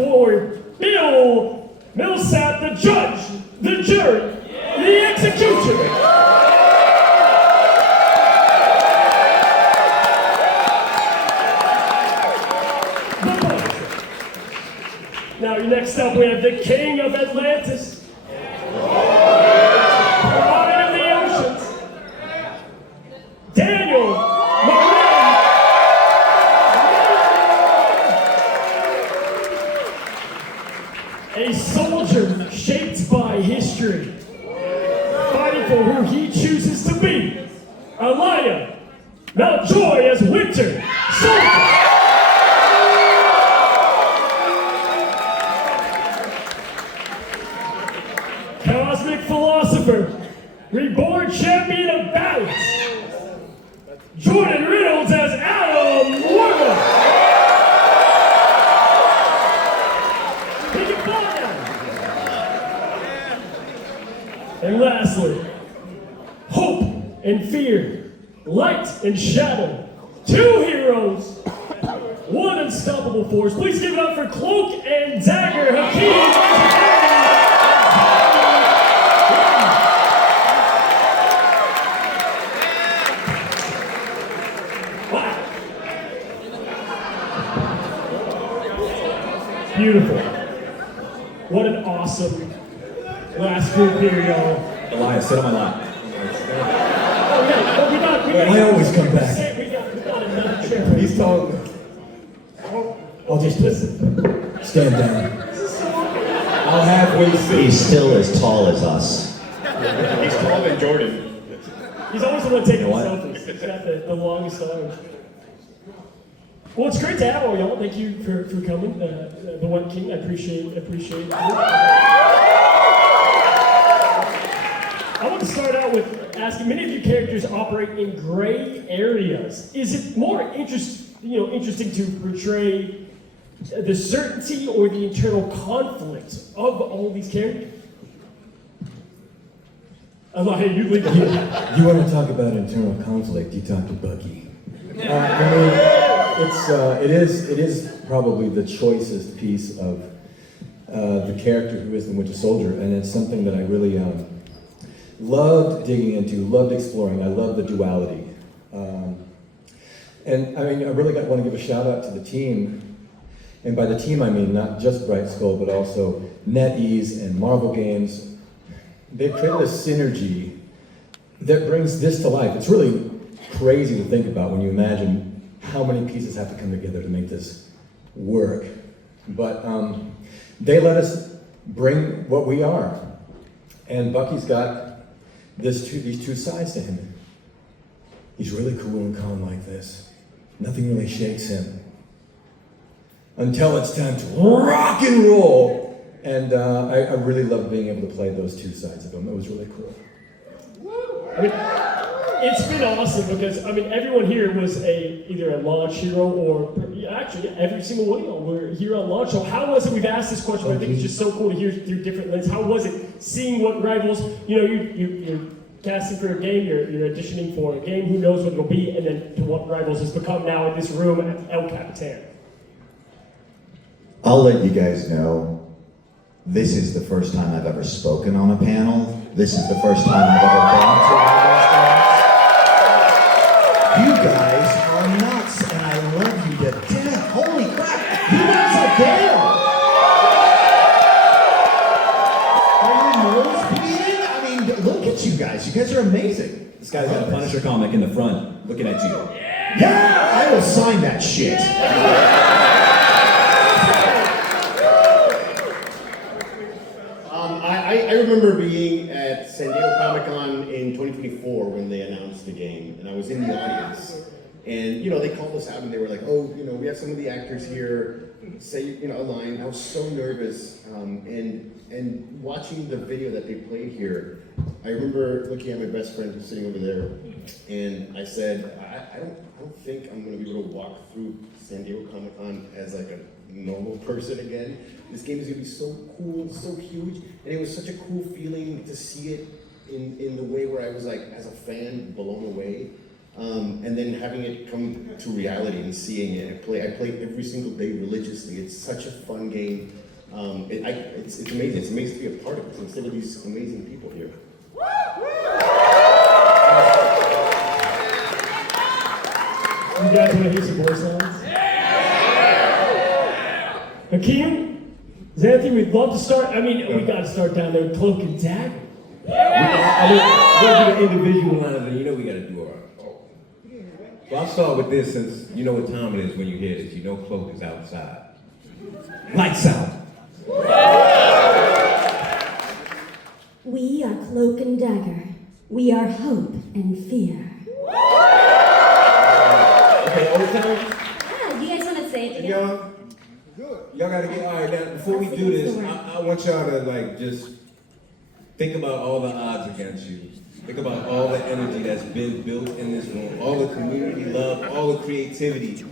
forward, Bill Millsap, the judge, the jury, the executioner. Now, next up, we have the King of Atlantis. Prophet of the Oceans. Daniel Moran. A soldier shaped by history, fighting for who he chooses to be. Alaya Mountjoy as Winter Soldier. Cosmic Philosopher, reborn champion of balance. Jordan Reynolds as Adam Warlock. Pick it fire. And lastly, hope and fear, light and shadow. Two heroes, one unstoppable force. Please give it up for Cloak and Dagger, Hakeem. Beautiful. What an awesome last group here, y'all. Elias, sit on my lap. I always come back. We got another chair. He's tall. I'll just listen. Stand down. I'll halfway sit. He's still as tall as us. He's taller than Jordan. He's always the one taking the selfies. He's got the longest arms. Well, it's great to have all y'all. Thank you for coming. The Wet King, I appreciate it. I want to start out with asking, many of you characters operate in gray areas. Is it more interesting to portray the certainty or the internal conflict of all these characters? Hey, you lead the You want to talk about internal conflict, you talk to Bucky. It is probably the choicest piece of the character who is the Winter Soldier, and it's something that I really loved digging into, loved exploring. I love the duality. And I mean, I really want to give a shout out to the team. And by the team, I mean not just Bright Skull, but also NetEase and Marvel Games. They've created a synergy that brings this to life. It's really crazy to think about when you imagine how many pieces have to come together to make this work. But they let us bring what we are. And Bucky's got these two sides to him. He's really cool and calm like this. Nothing really shakes him. Until it's time to rock and roll. And I really love being able to play those two sides of him. It was really cool. I mean, it's been awesome because, everyone here was either a launch hero or actually every single one of y'all were here on launch. So how was it, we've asked this question, but I think it's just so cool to hear through different lenses. How was it seeing what Rivals, you're casting for a game, you're auditioning for a game, who knows what it'll be, and then to what Rivals has become now in this room at El Capitan. I'll let you guys know, this is the first time I've ever spoken on a panel. This is the first time I've ever been to one of those things. You guys are nuts, and I love you to death. Holy crap, you guys are there! Are your nose bleeding? I mean, look at you guys. You guys are amazing. This guy's got a Punisher comic in the front, looking at you. Yeah, I will sign that shit. I remember being at San Diego Comic-Con in 2024 when they announced the game, and I was in the audience. And, they called us out and they were like, we have some of the actors here, say, a line. I was so nervous. And watching the video that they played here, I remember looking at my best friend who's sitting over there, and I said, I don't think I'm going to be able to walk through San Diego Comic-Con as like a normal person again. This game is going to be so cool, so huge, and it was such a cool feeling to see it in the way where I was like, as a fan, blown away. and then having it come to reality and seeing it. I play every single day religiously. It's such a fun game. It's amazing. It's amazing to be a part of it. Instead of these amazing people here. You guys want to hear some voice lines? Hakeem, Xanthi, we'd love to start. I mean, we got to start down there with Cloak and Dagger. I mean, we're going to individualize it. You know we got to do our own. So I'll start with this since you know what time it is when you hear this. You know Cloak is outside. Lights out. We are Cloak and Dagger. We are hope and fear. Okay, old time. Yeah, you guys want to say it together? Y'all gotta get, all right, now, before we do this, I want y'all to, like, just think about all the odds against you. Think about all the energy that's been built in this room, all the community love, all the creativity.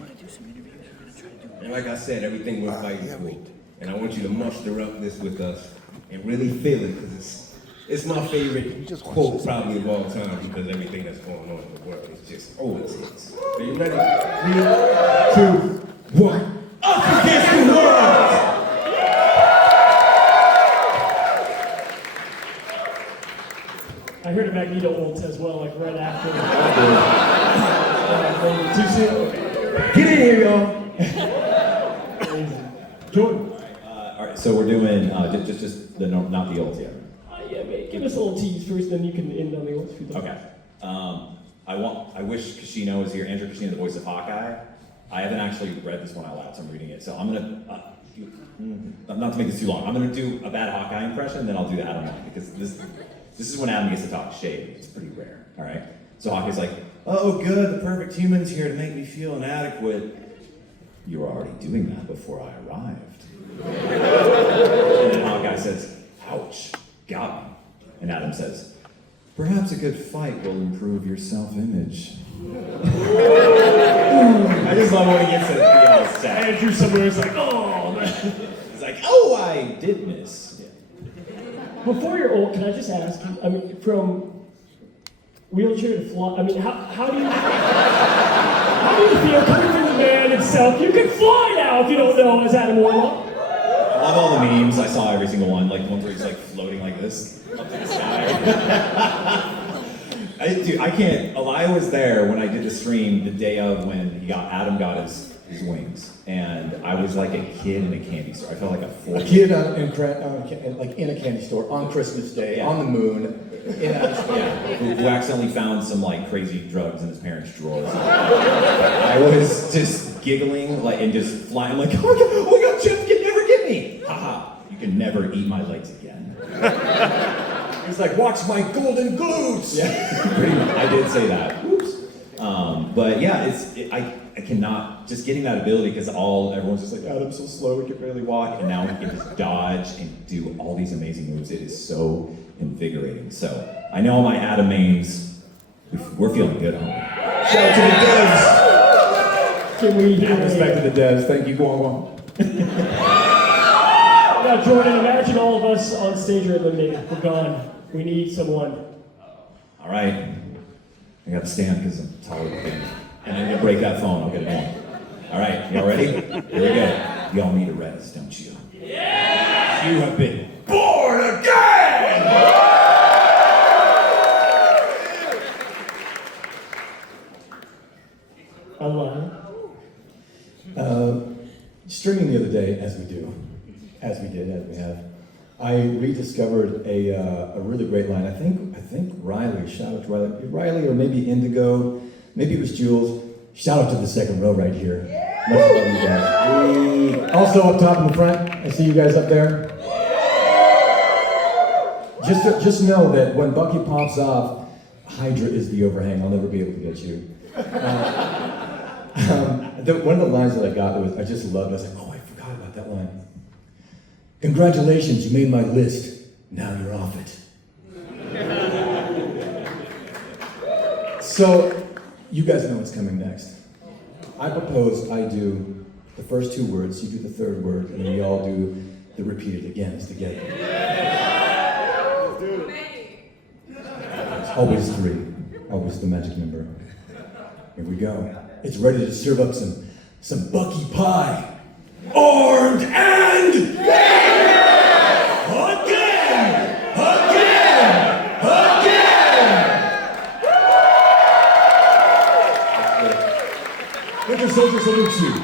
And like I said, everything we're fighting for. And I want you to muster up this with us and really feel it, because it's my favorite quote probably of all time, because everything that's going on in the world is just always hits. Are you ready? 3, 2, 1. Up against the world! I heard a Magneto ult as well, like right after. Too soon? Get in here, y'all. Jordan. All right, so we're doing just the not the ults yet. Yeah, mate, give us a little tease first, then you can end on the ults. if you'd like. Okay. I wish Kashino was here. Andrew Kashino, the voice of Hawkeye. I haven't actually read this one out loud, so I'm reading it. So I'm gonna, not to make this too long, I'm gonna do a bad Hawkeye impression, then I'll do the Adam one, because this is when Adam gets to talk shade. It's pretty rare, all right? So Hawkeye's like, oh good, the perfect human's here to make me feel inadequate. You were already doing that before I arrived. And then Hawkeye says, ouch, got me. And Adam says, perhaps a good fight will improve your self-image. I just love when he gets to be all sad. Andrew somewhere is like, oh, man. He's like, oh, I did miss. Yeah. Before your ult, can I just ask you, I mean, from wheelchair to fly, I mean, how do you feel coming from the man himself? You can fly now if you don't know as Adam Warlock. I love all the memes. I saw every single one, like the ones where he's like floating like this up to the sky. I can't. I was there when I did the stream the day of when Adam got his wings, and I was like a kid in a candy store. I felt like a 40. A kid in a candy store on Christmas Day, on the moon, who accidentally found some like crazy drugs in his parents' drawers. I was just giggling like and just flying like, oh my god, Jeff can never get me. Haha, you can never eat my legs again. He's like, watch my golden glutes. Yeah, pretty much. I did say that. Oops. But yeah, I cannot just getting that ability because everyone's just like, Adam's so slow, he can barely walk, and now he can just dodge and do all these amazing moves. It is so invigorating. So I know my Adam mains, we're feeling good, homie. Shout out to the devs. Can we hear respect to the devs? Thank you, Guang. Now, Jordan, imagine all of us on stage are eliminated. We're gone. We need someone. All right. I got to stand because I'm tired of it. And I'm gonna break that phone. I'll get it on. All right, y'all ready? Here we go. Y'all need a rest, don't you? Yeah! You have been born again! Online. Streaming the other day, as we have, I rediscovered a really great line. I think Riley, shout out to Riley, or maybe Indigo, maybe it was Jules. Shout out to the second row right here. Much love, you guys. Also up top in the front, I see you guys up there. Just know that when Bucky pops off, Hydra is the overhang. I'll never be able to get you. One of the lines that I got I just loved. I was like, oh, I forgot about that line. Congratulations, you made my list. Now you're off it. So, you guys know what's coming next. I propose I do the first 2 words, you do the 3rd word, and then we all do the repeated again together. Always 3. Always the magic number. Here we go. It's ready to serve up some Bucky pie. Armed and Winter Soldier salutes you.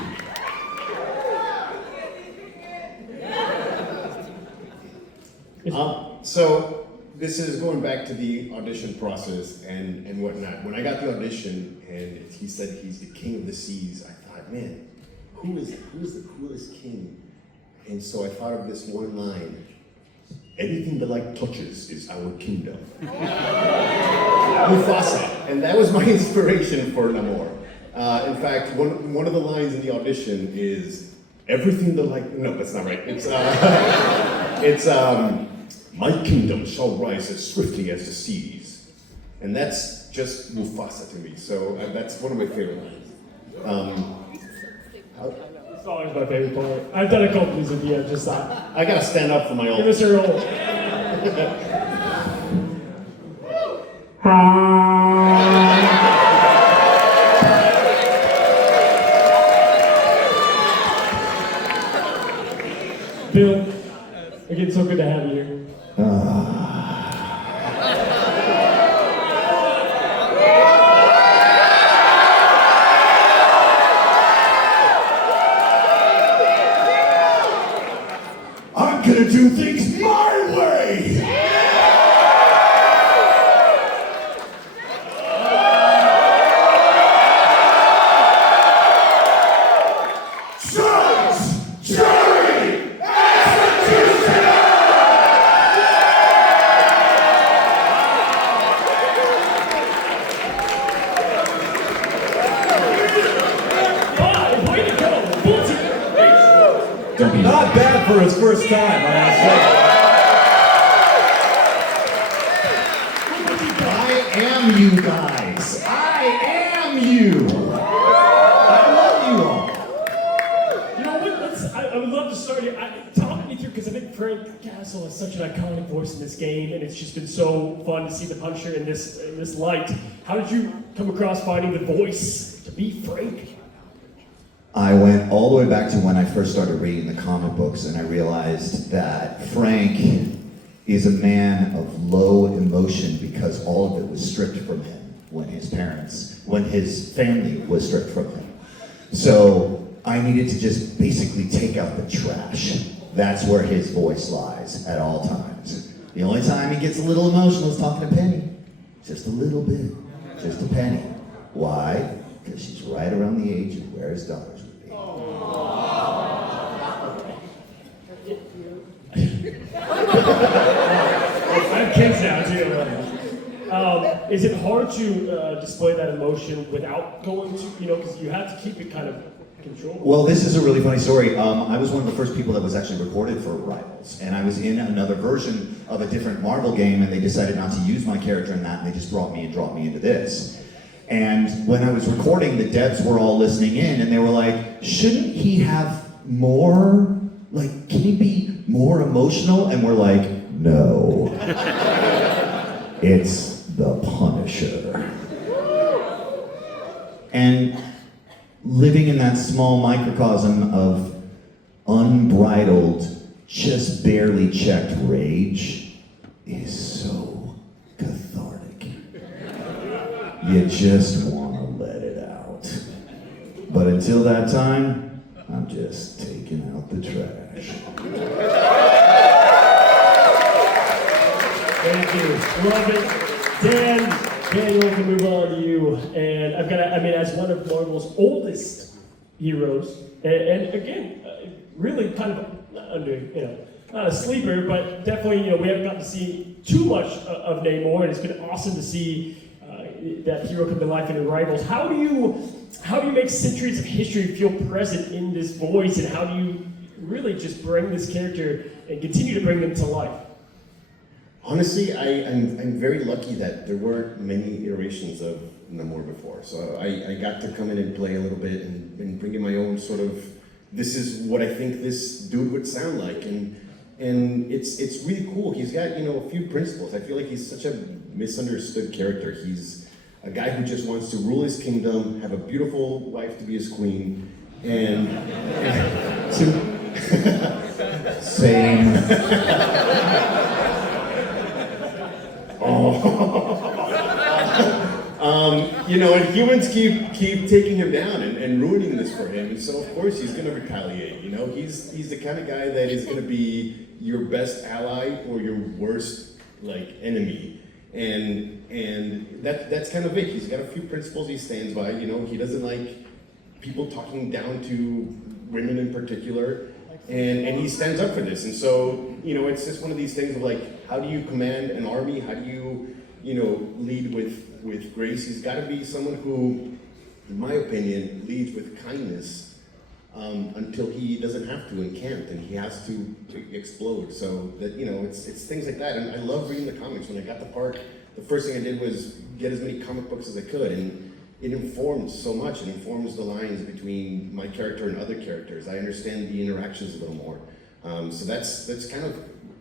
So this is going back to the audition process and whatnot. When I got the audition and he said he's the king of the seas, I thought, man, who is the coolest king? And so I thought of this one line: anything the light touches is our kingdom. Mufasa, and that was my inspiration for Namor. In fact, one of the lines in the audition is everything the light. No, that's not right. It's my kingdom shall rise as swiftly as the seas, and that's just Mufasa to me. So that's one of my favorite lines. It's always my favorite part. I've done a couple of these at the end, just that. I gotta stand up for my own. Give us a roll. Bill, again, so good to have you here. I'm gonna do things my way! Way to go! Full team. Don't be Not bad for his first time, I have to say. I am you guys. I am you. I love you all. You know what? I would love to start here. Talk me through, because I think Frank Castle is such an iconic voice in this game, and it's just been so fun to see the Punisher in this light. How did you come across finding the voice to be Frank? I went all the way back to when I first started reading the comic books, and I realized that Frank is a man of low emotion because all of it was stripped from him when his family was stripped from him. So I needed to just basically take out the trash. That's where his voice lies at all times. The only time he gets a little emotional is talking to Penny. Just a little bit. Just a penny. Why? Because she's right around the age of where his daughters would be. I have kids now too. Is it hard to display that emotion without going to, because you have to keep it kind of controlled? Well, this is a really funny story. I was one of the first people that was actually recorded for Rivals, and I was in another version of a different Marvel game, and they decided not to use my character in that, and they just brought me and dropped me into this. And when I was recording, the devs were all listening in, and they were like, shouldn't he have more, can he be more emotional? And we're like, no. It's the Punisher. And living in that small microcosm of unbridled, just barely checked rage is so cathartic. You just want to let it out. But until that time, I'm just taking out the trash. Thank you. Love it. Daniel, we can move on to you. And as one of Marvel's oldest heroes, and again, really kind of under, not a sleeper, but definitely, we haven't gotten to see too much of Namor, and it's been awesome to see that hero come to life in Rivals. How do you make centuries of history feel present in this voice, and how do you really just bring this character and continue to bring them to life? Honestly, I'm very lucky that there weren't many iterations of Namor before. So I got to come in and play a little bit and bring in my own sort of, this is what I think this dude would sound like. And it's really cool. He's got, a few principles. I feel like he's such a misunderstood character. He's a guy who just wants to rule his kingdom, have a beautiful wife to be his queen, and Same. And humans keep taking him down and ruining this for him, and so of course he's gonna retaliate. He's the kind of guy that is gonna be your best ally or your worst enemy, and that's kind of it. He's got a few principles he stands by. He doesn't like people talking down to women in particular, and he stands up for this. And so it's just one of these things of how do you command an army? How do you lead with grace? He's got to be someone who, in my opinion, leads with kindness until he doesn't have to and can't, and he has to explode. So that it's things like that. And I love reading the comics. When I got the part, the first thing I did was get as many comic books as I could, and it informs so much. It informs the lines between my character and other characters. I understand the interactions a little more. So that's kind of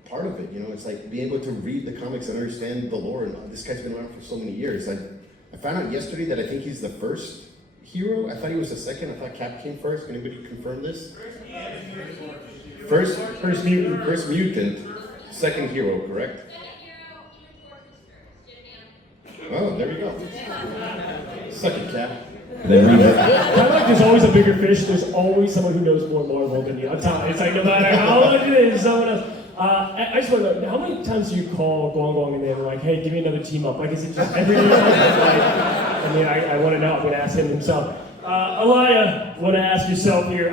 part of it. It's like being able to read the comics and understand the lore. And this guy's been around for so many years. I found out yesterday that I think he's the first hero. I thought he was the second. I thought Cap came first. Can anybody confirm this? First mutant. First mutant. Second hero, correct? Oh, there we go. Second, Cap. Kind of like there's always a bigger fish, there's always someone who knows more Marvel than you. I'm telling you, it's like no matter how much it is, someone else. I just want to know, how many times do you call Guang and they're like, hey, give me another team up? Is it just every day? I want to know. I'm going to ask him himself. Alaya, want to ask yourself here,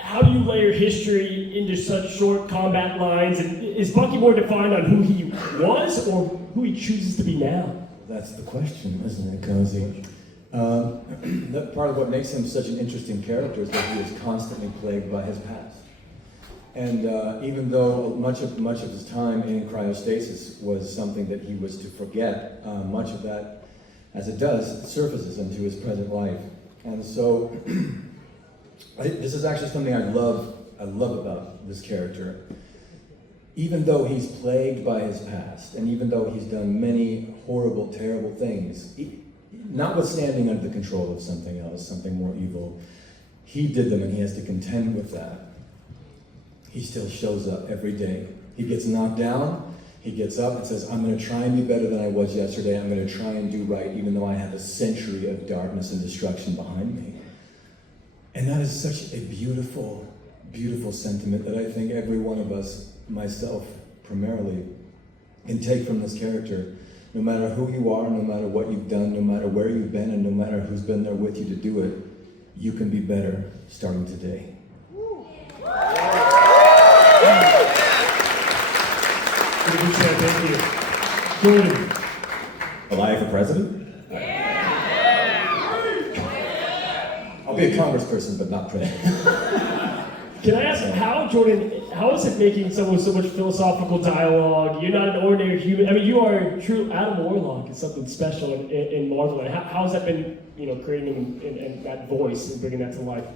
how do you layer history into such short combat lines? And is Bucky more defined on who he was or who he chooses to be now? That's the question, isn't it, Cozy? That part of what makes him such an interesting character is that he is constantly plagued by his past. And even though much of his time in cryostasis was something that he was to forget, much of that, as it does, surfaces into his present life. And so, this is actually something I love about this character. Even though he's plagued by his past, and even though he's done many horrible, terrible things, notwithstanding under the control of something else, something more evil, he did them and he has to contend with that. He still shows up every day. He gets knocked down, he gets up and says, I'm going to try and be better than I was yesterday. I'm going to try and do right, even though I have a century of darkness and destruction behind me. And that is such a beautiful, beautiful sentiment that I think every one of us, myself primarily, can take from this character. No matter who you are, no matter what you've done, no matter where you've been, and no matter who's been there with you to do it, you can be better starting today. Thank you. Jordan. Alaya for president? I'll be a congressperson, but not president. Can I ask how is it making someone so much philosophical dialogue? You're not an ordinary human. You are a true Adam Warlock. It's something special in Marvel. And how has that been, creating and that voice and bringing that to life?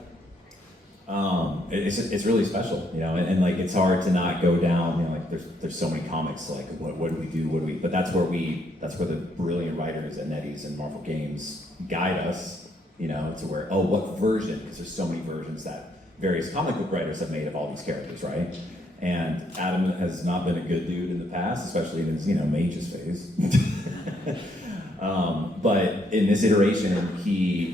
It's really special, and it's hard to not go down, there's so many comics, what do we do, but that's where the brilliant writers at NetEase and Marvel Games guide us, to where, what version, because there's so many versions that various comic book writers have made of all these characters, right? And Adam has not been a good dude in the past, especially in his, mage's phase. But in this iteration,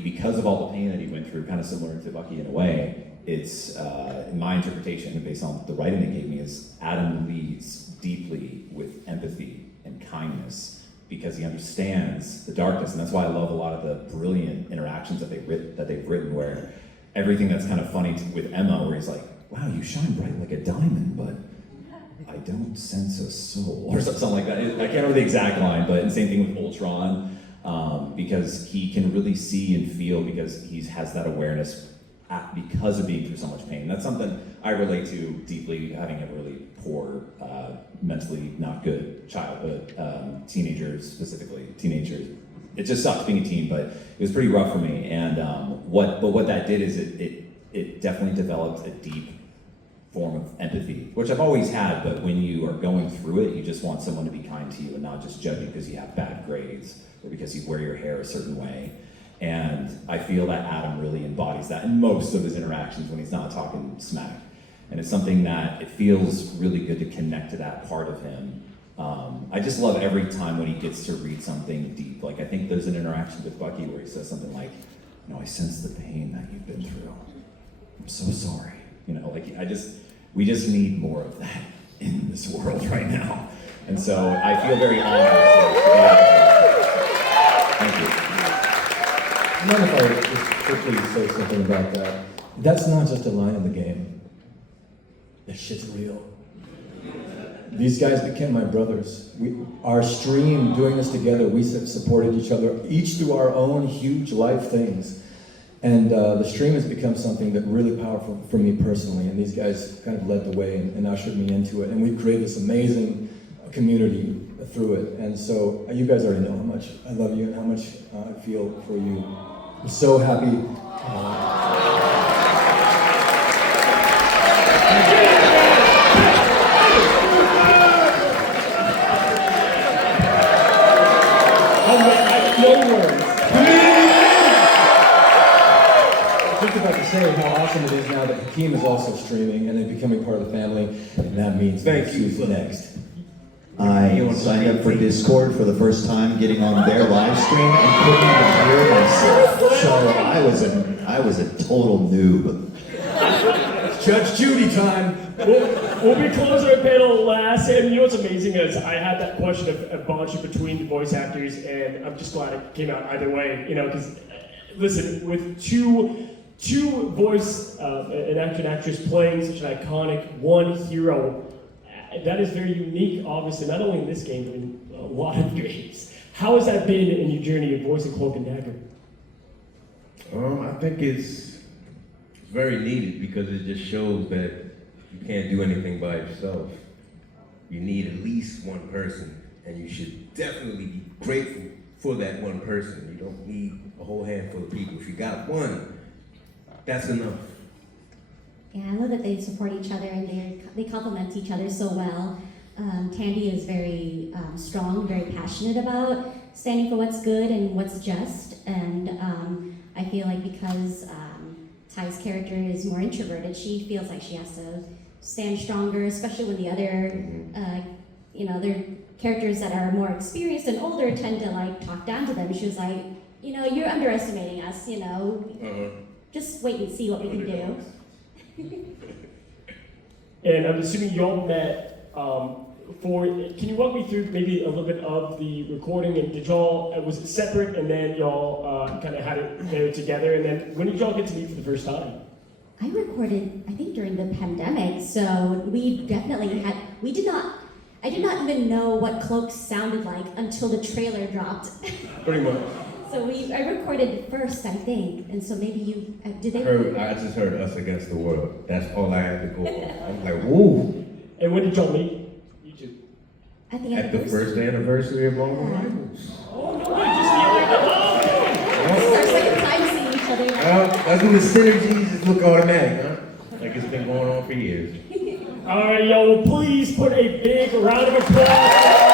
because of all the pain that he went through, kind of similar to Bucky in a way, it's, in my interpretation, based on the writing they gave me, is Adam leads deeply with empathy and kindness because he understands the darkness, and that's why I love a lot of the brilliant interactions that they've written, where everything that's kind of funny with Emma, where he's like, wow, you shine bright like a diamond, but I don't sense a soul, or something like that. I can't remember the exact line, but the same thing with Ultron, because he can really see and feel because he has that awareness because of being through so much pain. That's something I relate to deeply, having a really poor, mentally not good childhood, teenagers. It just sucked being a teen, but it was pretty rough for me. And what that did is it definitely developed a deep form of empathy, which I've always had, but when you are going through it, you just want someone to be kind to you and not just judge you because you have bad grades or because you wear your hair a certain way. And I feel that Adam really embodies that in most of his interactions when he's not talking smack. And it's something that it feels really good to connect to that part of him. I just love every time when he gets to read something deep. Like I think there's an interaction with Bucky where he says something like, you know, I sense the pain that you've been through. I'm so sorry. You know, like we just need more of that in this world right now. And so I feel very honored. Thank you. Mind if I just quickly say something about that? That's not just a line in the game. That shit's real. These guys became my brothers. Our stream, doing this together, we supported each other, each through our own huge life things. And the stream has become something that really powerful for me personally, and these guys kind of led the way and ushered me into it. And we've created this amazing community through it. And so you guys already know how much I love you and how much I feel for you. I'm so happy. Just about to say how awesome it is now that Hakeem is also streaming and then becoming part of the family, and that means Thank you. who's next. I signed up for Discord for the first time, getting on their live stream and couldn't even hear myself. So I was a total noob. It's Judge Judy time. We'll be closing our panel last, and you know what's amazing is I had that question of bonding between the voice actors, and I'm just glad it came out either way, you know, because listen, with two voice an actor and actress playing such an iconic one hero, that is very unique, obviously, not only in this game, but in a lot of games. How has that been in your journey of voicing Cloak and Dagger? I think it's very needed because it just shows that you can't do anything by yourself. You need at least one person, and you should definitely be grateful for that one person. You don't need a whole handful of people. If you got one, that's enough. Yeah, I love that they support each other and they complement each other so well. Tandy is very strong, very passionate about standing for what's good and what's just. And I feel like because Ty's character is more introverted, she feels like she has to stand stronger, especially when the other, other characters that are more experienced and older tend to like talk down to them. She was like, you know, you're underestimating us, you know. Just wait and see what we can do. And I'm assuming y'all met can you walk me through maybe a little bit of the recording, and did y'all, was it separate and then y'all kind of had it there together, and then when did y'all get to meet for the first time? I recorded, I think during the pandemic, so we definitely had, I did not even know what Cloak sounded like until the trailer dropped. Pretty much. So I recorded first, I think, and so maybe you, did they? I just heard Us Against the World. That's all I had to go on. I was like, woo! And when did y'all meet? You two? I think At the first anniversary of Marvel Rivals. Oh, no, wait, just the other This is our second time seeing each other. Well, that's when the synergies just look automatic, huh? Like it's been going on for years. All right, y'all, please put a big round of applause.